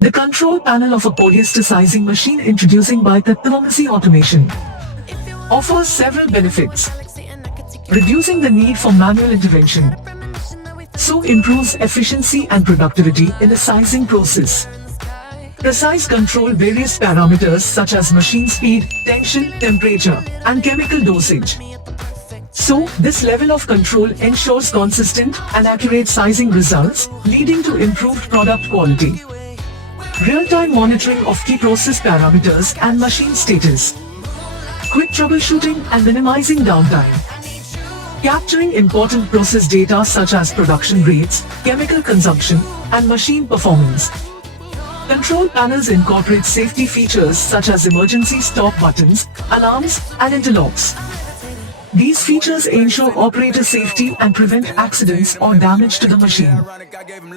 The control panel of a polyester sizing machine introducing by Tatvamasi Automation offers several benefits, reducing the need for manual intervention, so improves efficiency and productivity in the sizing process. Precise control various parameters such as machine speed, tension, temperature, and chemical dosage. So, this level of control ensures consistent and accurate sizing results, leading to improved product quality. Real-time monitoring of key process parameters and machine status. Quick troubleshooting and minimizing downtime. Capturing important process data such as production rates, chemical consumption, and machine performance. Control panels incorporate safety features such as emergency stop buttons, alarms, and interlocks. These features ensure operator safety and prevent accidents or damage to the machine.